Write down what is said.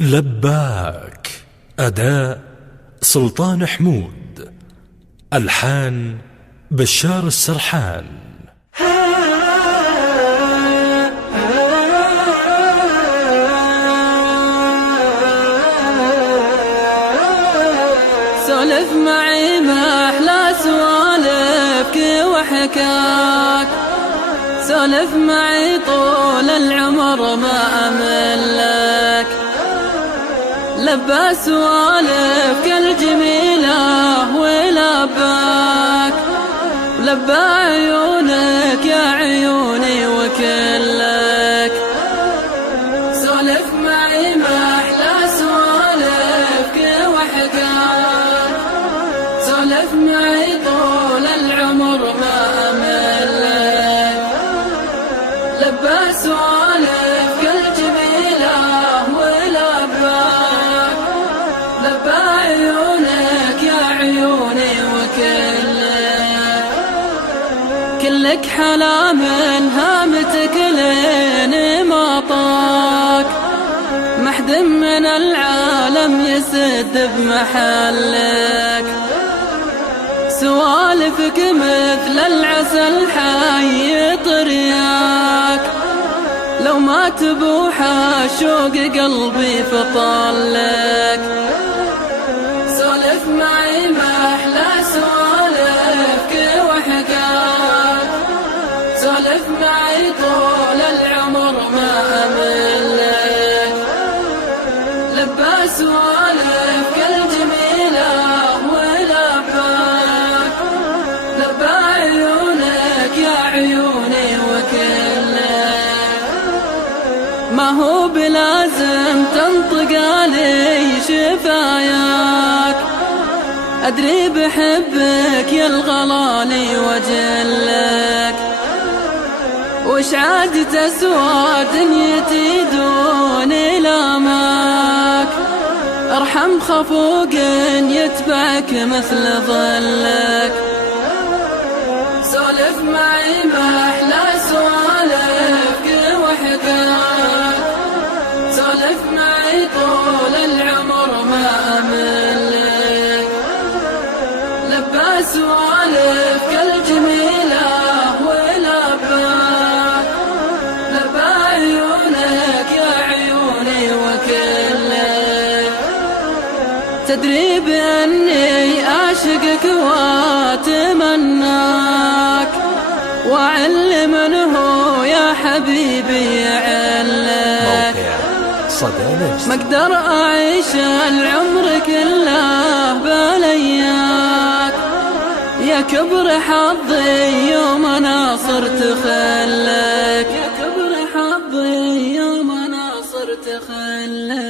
لباك. أداء سلطان حمود، ألحان بشار السرحان. سولف معي ما أحلى سوالفك وحكاك، سولف معي طول العمر ما أملك. لبى سوالفك الجميلة ولباك، لبى عيونك يا عيوني وكلك. سولف معي ما أحلى سوالفك وحكاك، سولف معي طول العمر ما أملك. لبى سوالفك الجميلة ولباك، لبى عيونك يا عيوني وكلك. كلك حلا من هامتك لين ما طاك، محد من العالم يسد بمحلك. سوالفك مثل العسل حي طرياك، لو ما تبوح شوق قلبي فطلك. سولف معي ما أحلى سوالفك وحكاك، سولف معي طول العمر ما أملك. لبى سوالفك الجميلة ولباك، لبى عيونك يا عيوني وكلك. ما هو بلازم تنطق علي شفاياك، أدري بحبك يا الغلالي وجلك. وش عاد تسوى دنيتي دون لامك، ارحم خفوق يتبعك مثل ظلك. سولف معي ما أحلى سوالفك وحكاك، سولف معي طول العمر ما أملك. لبى سوالفك الجميلة ولباك، لبى عيونك يا عيوني وكلك. تدري بأني أعشقك وأتمناك، وأعل منه يا حبيبي علك. ما أقدر أعيش العمر كله بلياك، يا كبر حظي يوم أنا صرت خلك، يا كبر حظي يوم أنا صرت خلك.